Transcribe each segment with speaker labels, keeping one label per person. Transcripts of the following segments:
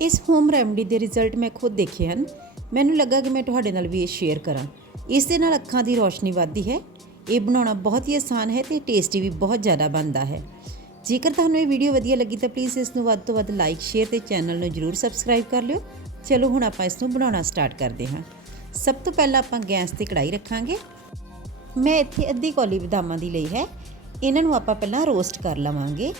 Speaker 1: ਇਸ home remedy ਦੇ result ਮੈਂ ਖੁਦ ਦੇਖੇ ਹਨ। ਮੈਨੂੰ ਲੱਗਾ ਕਿ ਮੈਂ ਤੁਹਾਡੇ ਨਾਲ ਵੀ ਇਹ ਸ਼ੇਅਰ ਕਰਾਂ। ਇਸ ਦੇ ਨਾਲ ਅੱਖਾਂ ਦੀ ਰੋਸ਼ਨੀ ਵੱਧਦੀ ਹੈ। ਇਹ ਬਣਾਉਣਾ ਬਹੁਤ ਹੀ ਆਸਾਨ ਹੈ ਤੇ ਟੇਸਟੀ ਵੀ ਬਹੁਤ ਜ਼ਿਆਦਾ ਬਣਦਾ ਹੈ। ਜੇਕਰ ਤੁਹਾਨੂੰ ਇਹ ਵੀਡੀਓ ਵਧੀਆ ਲੱਗੀ ਤਾਂ ਪਲੀਜ਼ ਇਸ ਨੂੰ ਵੱਧ ਤੋਂ ਵੱਧ ਲਾਈਕ ਸ਼ੇਅਰ ਤੇ ਚੈਨਲ ਨੂੰ ਜਰੂਰ ਸਬਸਕ੍ਰਾਈਬ ਕਰ ਲਿਓ। ਚਲੋ ਹੁਣ ਆਪਾਂ ਇਸ ਨੂੰ ਬਣਾਉਣਾ ਸਟਾਰਟ ਕਰਦੇ ਹਾਂ। ਸਭ ਤੋਂ ਪਹਿਲਾਂ ਆਪਾਂ ਗੈਸ ਤੇ ਕੜਾਈ ਰੱਖਾਂਗੇ। ਮੈਂ ਇੱਥੇ ਅੱਧੀ ਕੌਲੀ ਬਦਾਮਾਂ ਦੀ ਲਈ ਹੈ। ਇਹਨਾਂ ਨੂੰ ਆਪਾਂ ਪਹਿਲਾਂ ਰੋਸਟ ਕਰ ਲਵਾਂਗੇ।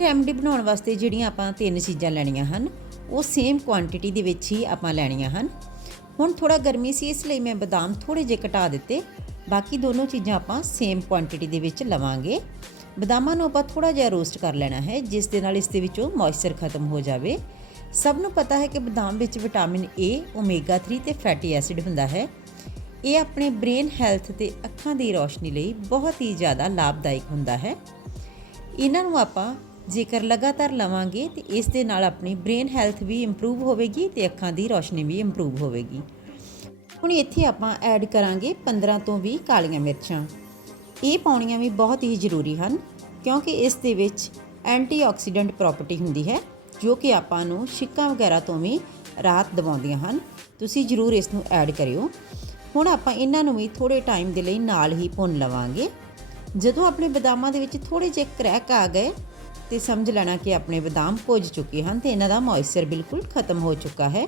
Speaker 1: ਰੈਮਡੀ ਬਣਾਉਣ ਵਾਸਤੇ ਜਿਹੜੀਆਂ ਆਪਾਂ ਤਿੰਨ ਚੀਜ਼ਾਂ ਲੈਣੀਆਂ ਹਨ। ਉਹ ਸੇਮ ਕੁਆਂਟੀਟੀ ਦੇ ਵਿੱਚ ਹੀ ਆਪਾਂ ਲੈਣੀਆਂ ਹਨ। ਹੁਣ ਥੋੜਾ ਗਰਮੀ ਸੀ, ਇਸ ਲਈ ਮੈਂ ਬਦਾਮ ਥੋੜੇ ਜਿਹੇ ਘਟਾ ਦਿੱਤੇ। ਬਾਕੀ ਦੋਨੋਂ ਚੀਜ਼ਾਂ ਆਪਾਂ ਸੇਮ ਕੁਆਂਟੀਟੀ ਦੇ ਵਿੱਚ ਲਵਾਂਗੇ। ਬਦਾਮਾਂ ਨੂੰ ਆਪਾਂ ਥੋੜਾ ਜਿਹਾ ਰੋਸਟ ਕਰ ਲੈਣਾ ਹੈ, ਜਿਸ ਦੇ ਨਾਲ ਇਸ ਦੇ ਵਿੱਚੋਂ ਮੋਇਸਚਰ ਖਤਮ ਹੋ ਜਾਵੇ। ਸਭ ਨੂੰ ਪਤਾ ਹੈ ਕਿ ਬਦਾਮ ਵਿੱਚ ਵਿਟਾਮਿਨ A ਓਮੇਗਾ 3 ਤੇ ਫੈਟੀ ਐਸਿਡ ਹੁੰਦਾ ਹੈ। ਇਹ ਆਪਣੇ ਬ੍ਰੇਨ ਹੈਲਥ ਤੇ ਅੱਖਾਂ ਦੀ ਰੋਸ਼ਨੀ ਲਈ ਬਹੁਤ ਹੀ ਜ਼ਿਆਦਾ ਲਾਭਦਾਇਕ ਹੁੰਦਾ ਹੈ। ਇਹਨਾਂ ਨੂੰ ਆਪਾਂ ਜੇਕਰ ਲਗਾਤਾਰ ਲਵਾਂਗੇ ਤੇ ਇਸ ਦੇ ਨਾਲ ਆਪਣੀ ਬ੍ਰੇਨ ਹੈਲਥ ਵੀ ਇੰਪਰੂਵ ਹੋਵੇਗੀ ਤੇ ਅੱਖਾਂ ਦੀ ਰੋਸ਼ਨੀ ਵੀ ਇੰਪਰੂਵ ਹੋਵੇਗੀ। ਹੁਣ ਇੱਥੇ ਆਪਾਂ ਐਡ ਕਰਾਂਗੇ 15 ਤੋਂ 20 ਕਾਲੀਆਂ ਮਿਰਚਾਂ। ਇਹ ਪਾਉਣੀਆਂ ਵੀ ਬਹੁਤ ਹੀ ਜ਼ਰੂਰੀ ਹਨ, ਕਿਉਂਕਿ ਇਸ ਦੇ ਵਿੱਚ ਐਂਟੀਆਕਸੀਡੈਂਟ ਪ੍ਰਾਪਰਟੀ ਹੁੰਦੀ ਹੈ, ਜੋ ਕਿ ਆਪਾਂ ਨੂੰ ਛਿੱਕਾਂ ਵਗੈਰਾ ਤੋਂ ਵੀ ਰਾਹਤ ਦਿਵਾਉਂਦੀਆਂ ਹਨ। ਤੁਸੀਂ ਜ਼ਰੂਰ ਇਸ ਨੂੰ ਐਡ ਕਰਿਓ। ਹੁਣ ਆਪਾਂ ਇਹਨਾਂ ਨੂੰ ਵੀ ਥੋੜੇ ਟਾਈਮ ਦੇ ਲਈ ਨਾਲ ਹੀ ਭੁੰਨ ਲਵਾਂਗੇ। ਜਦੋਂ ਆਪਣੇ ਬਦਾਮਾਂ ਦੇ ਵਿੱਚ ਥੋੜੇ ਜਿਹੇ ਕਰੈਕ ਆ ਗਏ ਤੇ ਸਮਝ ਲੈਣਾ ਕਿ ਆਪਣੇ ਬਦਾਮ ਭੁੱਜ ਚੁੱਕੇ ਹਨ ਤੇ ਇਹਨਾਂ ਦਾ ਮੋਇਸਚਰ ਬਿਲਕੁਲ ਖਤਮ ਹੋ ਚੁੱਕਾ ਹੈ।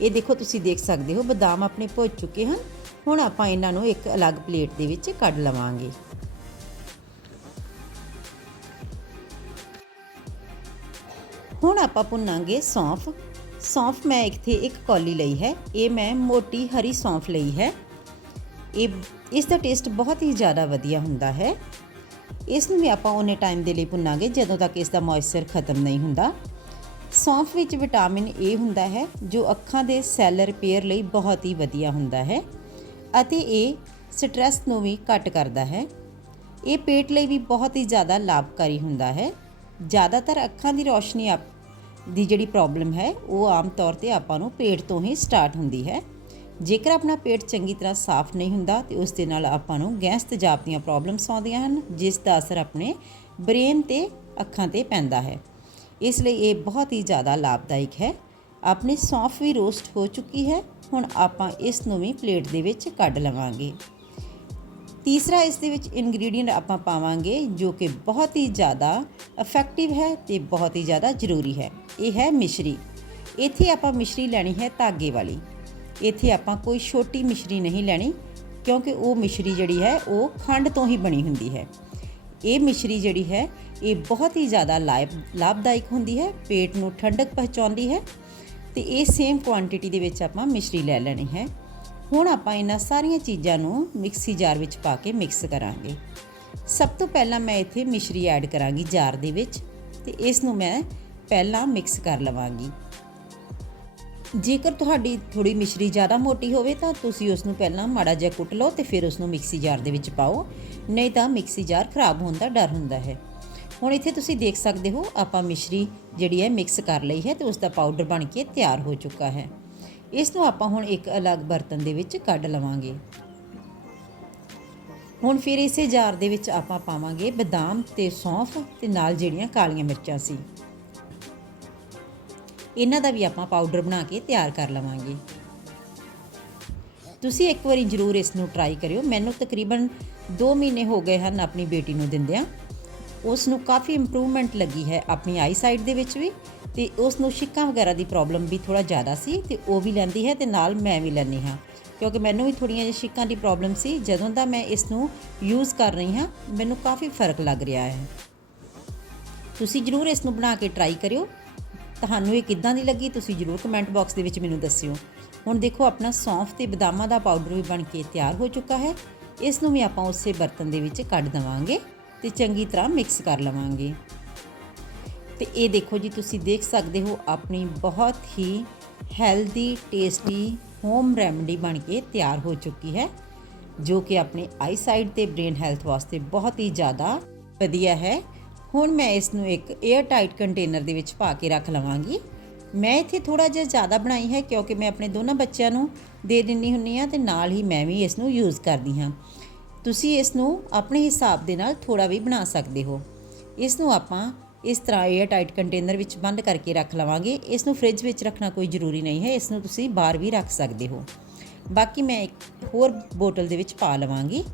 Speaker 1: ਇਹ ਦੇਖੋ, ਤੁਸੀਂ ਦੇਖ ਸਕਦੇ ਹੋ, ਬਦਾਮ ਆਪਣੇ ਭੁੱਜ ਚੁੱਕੇ ਹਨ। ਹੁਣ ਆਪਾਂ ਇਹਨਾਂ ਨੂੰ ਇੱਕ ਅਲੱਗ ਪਲੇਟ ਦੇ ਵਿੱਚ ਕੱਢ ਲਵਾਂਗੇ। ਹੁਣ ਆਪਾਂ ਭੁੰਨਾਂਗੇ ਸੌਂਫ। ਸੌਂਫ ਮੈਂ ਇੱਥੇ ਇੱਕ ਕੌਲੀ ਲਈ ਹੈ। ਇਹ ਮੈਂ ਮੋਟੀ ਹਰੀ ਸੌਂਫ ਲਈ ਹੈ। ਇਹ, ਇਸ ਦਾ ਟੇਸਟ ਬਹੁਤ ਹੀ ਜ਼ਿਆਦਾ ਵਧੀਆ ਹੁੰਦਾ ਹੈ। ਇਸ ਨੂੰ ਵੀ ਆਪਾਂ ਉਹਨੇ ਟਾਈਮ ਦੇ ਲਈ ਭੁੰਨਾਂਗੇ ਜਦੋਂ ਤੱਕ ਇਸ ਦਾ ਮੋਇਸਚਰ ਖਤਮ ਨਹੀਂ ਹੁੰਦਾ। ਸੌਂਫ ਵਿੱਚ ਵਿਟਾਮਿਨ ਏ ਹੁੰਦਾ ਹੈ, ਜੋ ਅੱਖਾਂ ਦੇ ਸੈੱਲ ਰਿਪੇਅਰ ਲਈ ਬਹੁਤ ਹੀ ਵਧੀਆ ਹੁੰਦਾ ਹੈ ਅਤੇ ਇਹ ਸਟ੍ਰੈਸ ਨੂੰ ਵੀ ਘੱਟ ਕਰਦਾ ਹੈ। ਇਹ ਪੇਟ ਲਈ ਵੀ ਬਹੁਤ ਹੀ ਜ਼ਿਆਦਾ ਲਾਭਕਾਰੀ ਹੁੰਦਾ ਹੈ। ਜ਼ਿਆਦਾਤਰ ਅੱਖਾਂ ਦੀ ਰੋਸ਼ਨੀ ਆਪ ਦੀ ਜਿਹੜੀ ਪ੍ਰੋਬਲਮ ਹੈ, ਉਹ ਆਮ ਤੌਰ ਤੇ ਆਪਾਂ ਨੂੰ ਪੇਟ ਤੋਂ ਹੀ ਸਟਾਰਟ ਹੁੰਦੀ ਹੈ। ਜੇਕਰ ਆਪਣਾ ਪੇਟ ਚੰਗੀ ਤਰ੍ਹਾਂ ਸਾਫ਼ ਨਹੀਂ ਹੁੰਦਾ ਤੇ ਉਸ ਦੇ ਨਾਲ ਆਪਾਂ ਨੂੰ ਗੈਸ ਤੇਜ਼ਾਬ ਦੀਆਂ ਪ੍ਰੋਬਲਮਸ ਆਉਂਦੀਆਂ ਹਨ, ਜਿਸ ਦਾ ਅਸਰ ਆਪਣੇ ਬ੍ਰੇਨ ਤੇ, ਅੱਖਾਂ ਤੇ ਪੈਂਦਾ ਹੈ। ਇਸ ਲਈ ਇਹ ਬਹੁਤ ਹੀ ਜ਼ਿਆਦਾ ਲਾਭਦਾਇਕ ਹੈ। ਆਪਣੀ ਸੌਂਫ ਵੀ ਰੋਸਟ ਹੋ ਚੁੱਕੀ ਹੈ। ਹੁਣ ਆਪਾਂ ਇਸ ਨੂੰ ਵੀ ਪਲੇਟ ਦੇ ਵਿੱਚ ਕੱਢ ਲਵਾਂਗੇ। ਤੀਸਰਾ ਇਸ ਦੇ ਵਿੱਚ ਇਨਗਰੀਡੀਅੰਟ ਆਪਾਂ ਪਾਵਾਂਗੇ, ਜੋ ਕਿ ਬਹੁਤ ਹੀ ਜ਼ਿਆਦਾ ਇਫੈਕਟਿਵ ਹੈ ਤੇ ਬਹੁਤ ਹੀ ਜ਼ਿਆਦਾ ਜ਼ਰੂਰੀ ਹੈ। ਇਹ ਹੈ ਮਿਸ਼ਰੀ। ਇੱਥੇ ਆਪਾਂ ਮਿਸ਼ਰੀ ਲੈਣੀ ਹੈ ਧਾਗੇ ਵਾਲੀ। ਇੱਥੇ ਆਪਾਂ ਕੋਈ ਛੋਟੀ ਮਿਸ਼ਰੀ ਨਹੀਂ ਲੈਣੀ, ਕਿਉਂਕਿ ਉਹ ਮਿਸ਼ਰੀ ਜਿਹੜੀ ਹੈ, ਉਹ ਖੰਡ ਤੋਂ ਹੀ ਬਣੀ ਹੁੰਦੀ ਹੈ। ਇਹ ਮਿਸ਼ਰੀ ਜਿਹੜੀ ਹੈ, ਇਹ ਬਹੁਤ ਹੀ ਜ਼ਿਆਦਾ ਲਾਭਦਾਇਕ ਹੁੰਦੀ ਹੈ, ਪੇਟ ਨੂੰ ਠੰਡਕ ਪਹੁੰਚਾਉਂਦੀ ਹੈ, ਤੇ ਇਹ ਸੇਮ ਕੁਆਂਟੀਟੀ ਦੇ ਵਿੱਚ ਆਪਾਂ ਮਿਸ਼ਰੀ ਲੈ ਲੈਣੀ ਹੈ। ਹੁਣ ਆਪਾਂ ਇਹਨਾਂ ਸਾਰੀਆਂ ਚੀਜ਼ਾਂ ਨੂੰ ਮਿਕਸੀ ਜਾਰ ਵਿੱਚ ਪਾ ਕੇ ਮਿਕਸ ਕਰਾਂਗੇ। ਸਭ ਤੋਂ ਪਹਿਲਾਂ ਮੈਂ ਇੱਥੇ ਮਿਸ਼ਰੀ ਐਡ ਕਰਾਂਗੀ ਜਾਰ ਦੇ ਵਿੱਚ, ਤੇ ਇਸ ਨੂੰ ਮੈਂ ਪਹਿਲਾਂ ਮਿਕਸ ਕਰ ਲਵਾਂਗੀ। ਜੇਕਰ ਤੁਹਾਡੀ ਥੋੜੀ ਮਿਸ਼ਰੀ ਜ਼ਿਆਦਾ ਮੋਟੀ ਹੋਵੇ ਤਾਂ ਤੁਸੀਂ ਉਸ ਨੂੰ ਪਹਿਲਾਂ ਮਾੜਾ ਜਿਹਾ ਕੁੱਟ ਲਓ ਤੇ ਫਿਰ ਉਸ ਨੂੰ ਮਿਕਸੀ ਜਾਰ ਦੇ ਵਿੱਚ ਪਾਓ। ਨਹੀਂ ਤਾਂ ਮਿਕਸੀ ਜਾਰ ਖਰਾਬ ਹੋਣ ਦਾ ਡਰ ਹੁੰਦਾ ਹੈ। ਹੁਣ ਇੱਥੇ ਤੁਸੀਂ ਦੇਖ ਸਕਦੇ ਹੋ, ਆਪਾਂ ਮਿਸ਼ਰੀ ਜਿਹੜੀ ਹੈ ਮਿਕਸ ਕਰ ਲਈ ਹੈ ਤੇ ਉਸ ਦਾ ਪਾਊਡਰ ਬਣ ਕੇ ਤਿਆਰ ਹੋ ਚੁੱਕਾ ਹੈ। ਇਸ ਨੂੰ ਆਪਾਂ ਹੁਣ ਇੱਕ ਅਲੱਗ ਬਰਤਨ ਦੇ ਵਿੱਚ ਕੱਢ ਲਵਾਂਗੇ। ਹੁਣ ਫਿਰ ਇਸੇ ਜਾਰ ਦੇ ਵਿੱਚ ਆਪਾਂ ਪਾਵਾਂਗੇ ਬਦਾਮ ਤੇ ਸੌਂਫ ਤੇ ਨਾਲ ਜਿਹੜੀਆਂ ਕਾਲੀਆਂ ਮਿਰਚਾਂ ਸੀ। ਇਹਨਾਂ ਦਾ ਵੀ ਆਪਾਂ ਪਾਊਡਰ ਬਣਾ ਕੇ ਤਿਆਰ ਕਰ ਲਵਾਂਗੇ। ਤੁਸੀਂ ਇੱਕ ਵਾਰੀ ਜ਼ਰੂਰ ਇਸ ਨੂੰ ਟਰਾਈ ਕਰਿਓ। ਮੈਨੂੰ ਤਕਰੀਬਨ 2 ਮਹੀਨੇ ਹੋ ਗਏ ਹਨ ਆਪਣੀ ਬੇਟੀ ਨੂੰ ਦਿੰਦਿਆਂ। ਉਸ ਨੂੰ ਕਾਫੀ ਇੰਪਰੂਵਮੈਂਟ ਲੱਗੀ ਹੈ ਆਪਣੀ ਆਈ ਸਾਈਡ ਦੇ ਵਿੱਚ ਵੀ ਤੇ ਉਸ ਨੂੰ ਛਿੱਕਾਂ ਵਗੈਰਾ ਦੀ ਪ੍ਰੋਬਲਮ ਵੀ ਥੋੜਾ ਜ਼ਿਆਦਾ ਸੀ ਤੇ ਉਹ ਵੀ ਲੈਂਦੀ ਹੈ ਤੇ ਨਾਲ ਮੈਂ ਵੀ ਲੈਂਦੀ ਹਾਂ। ਕਿਉਂਕਿ ਮੈਨੂੰ ਵੀ ਥੋੜੀਆਂ ਜਿਹੀਆਂ ਛਿੱਕਾਂ ਦੀ ਪ੍ਰੋਬਲਮ ਸੀ। ਜਦੋਂ ਦਾ ਮੈਂ ਇਸ ਨੂੰ ਯੂਜ਼ ਕਰ ਰਹੀ ਹਾਂ, ਮੈਨੂੰ ਕਾਫੀ ਫ਼ਰਕ ਲੱਗ ਰਿਹਾ ਹੈ। ਤੁਸੀਂ ਜ਼ਰੂਰ ਇਸ ਨੂੰ ਬਣਾ ਕੇ ਟਰਾਈ ਕਰਿਓ। ਤੁਹਾਨੂੰ ਇਹ ਕਿੱਦਾਂ ਦੀ ਲੱਗੀ ਤੁਸੀਂ ਜ਼ਰੂਰ ਕਮੈਂਟ ਬਾਕਸ ਦੇ ਵਿੱਚ ਮੈਨੂੰ ਦੱਸਿਓ। ਹੁਣ ਦੇਖੋ ਆਪਣਾ ਸੌਂਫ ਤੇ ਬਦਾਮਾਂ ਦਾ ਪਾਊਡਰ ਵੀ ਬਣ ਕੇ ਤਿਆਰ ਹੋ ਚੁੱਕਾ ਹੈ। ਇਸ ਨੂੰ ਵੀ ਆਪਾਂ ਉਸੇ ਬਰਤਨ ਦੇ ਵਿੱਚ ਕੱਢ ਦਵਾਂਗੇ ਤੇ ਚੰਗੀ ਤਰ੍ਹਾਂ ਮਿਕਸ ਕਰ ਲਵਾਂਗੇ। ਤੇ ਇਹ ਦੇਖੋ ਜੀ, ਤੁਸੀਂ ਦੇਖ ਸਕਦੇ ਹੋ ਆਪਣੀ ਬਹੁਤ ਹੀ ਹੈਲਦੀ ਟੇਸਟੀ ਹੋਮ ਰੈਮਡੀ ਬਣ ਕੇ ਤਿਆਰ ਹੋ ਚੁੱਕੀ ਹੈ, ਜੋ ਕਿ ਆਪਣੇ ਆਈ ਸਾਈਡ ਤੇ ਬ੍ਰੇਨ ਹੈਲਥ ਵਾਸਤੇ ਬਹੁਤ ਹੀ ਜ਼ਿਆਦਾ ਵਧੀਆ ਹੈ। ਹੁਣ ਮੈਂ ਇਸ ਨੂੰ ਇੱਕ 에ਅਰ ਟਾਈਟ ਕੰਟੇਨਰ ਦੇ ਵਿੱਚ ਪਾ ਕੇ ਰੱਖ ਲਵਾਂਗੀ। ਮੈਂ ਇੱਥੇ ਥੋੜਾ ਜਿਹਾ ਜ਼ਿਆਦਾ ਬਣਾਈ ਹੈ ਕਿਉਂਕਿ ਮੈਂ ਆਪਣੇ ਦੋਨਾਂ ਬੱਚਿਆਂ ਨੂੰ ਦੇ ਦਿੰਨੀ ਹੁੰਨੀ ਆ ਤੇ ਨਾਲ ਹੀ ਮੈਂ ਵੀ ਇਸ ਨੂੰ ਯੂਜ਼ ਕਰਦੀ ਹਾਂ। ਤੁਸੀਂ ਇਸ ਨੂੰ ਆਪਣੇ ਹਿਸਾਬ ਦੇ ਨਾਲ ਥੋੜਾ ਵੀ ਬਣਾ ਸਕਦੇ ਹੋ। ਇਸ ਨੂੰ ਆਪਾਂ ਇਸ ਤਰ੍ਹਾਂ 에ਅਰ ਟਾਈਟ ਕੰਟੇਨਰ ਵਿੱਚ ਬੰਦ ਕਰਕੇ ਰੱਖ ਲਵਾਂਗੇ। ਇਸ ਨੂੰ ਫ੍ਰਿਜ ਵਿੱਚ ਰੱਖਣਾ ਕੋਈ ਜ਼ਰੂਰੀ ਨਹੀਂ ਹੈ ਇਸ ਨੂੰ ਤੁਸੀਂ ਬਾਹਰ ਵੀ ਰੱਖ ਸਕਦੇ ਹੋ। ਬਾਕੀ ਮੈਂ ਇੱਕ ਹੋਰ ਬੋਤਲ ਦੇ ਵਿੱਚ ਪਾ ਲਵਾਂਗੀ।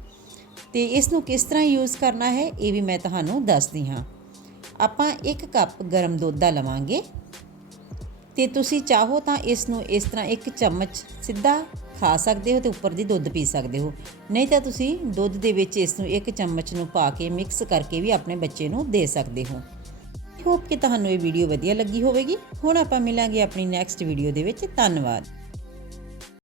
Speaker 1: ਤੇ ਇਸ ਨੂੰ ਕਿਸ ਤਰ੍ਹਾਂ ਯੂਜ਼ ਕਰਨਾ ਹੈ, ਇਹ ਵੀ ਮੈਂ ਤੁਹਾਨੂੰ ਦੱਸਦੀ ਹਾਂ। ਆਪਾਂ 1 ਕੱਪ ਗਰਮ ਦੁੱਧ ਦਾ ਲਵਾਂਗੇ ਤੇ ਤੁਸੀਂ ਚਾਹੋ ਤਾਂ ਇਸ ਨੂੰ ਇਸ ਤਰ੍ਹਾਂ ਇੱਕ ਚਮਚ ਸਿੱਧਾ ਖਾ ਸਕਦੇ ਹੋ ਤੇ ਉੱਪਰ ਦੀ ਦੁੱਧ ਪੀ ਸਕਦੇ ਹੋ। ਨਹੀਂ ਤਾਂ ਤੁਸੀਂ ਦੁੱਧ ਦੇ ਵਿੱਚ ਇਸ ਨੂੰ ਇੱਕ ਚਮਚ ਨੂੰ ਪਾ ਕੇ ਮਿਕਸ ਕਰਕੇ ਵੀ ਆਪਣੇ ਬੱਚੇ ਨੂੰ ਦੇ ਸਕਦੇ ਹੋ। ਹੋਪ ਕਿ ਤੁਹਾਨੂੰ ਇਹ ਵੀਡੀਓ ਵਧੀਆ ਲੱਗੀ ਹੋਵੇਗੀ। ਹੁਣ ਆਪਾਂ ਮਿਲਾਂਗੇ ਆਪਣੀ ਨੈਕਸਟ ਵੀਡੀਓ ਦੇ ਵਿੱਚ। ਧੰਨਵਾਦ।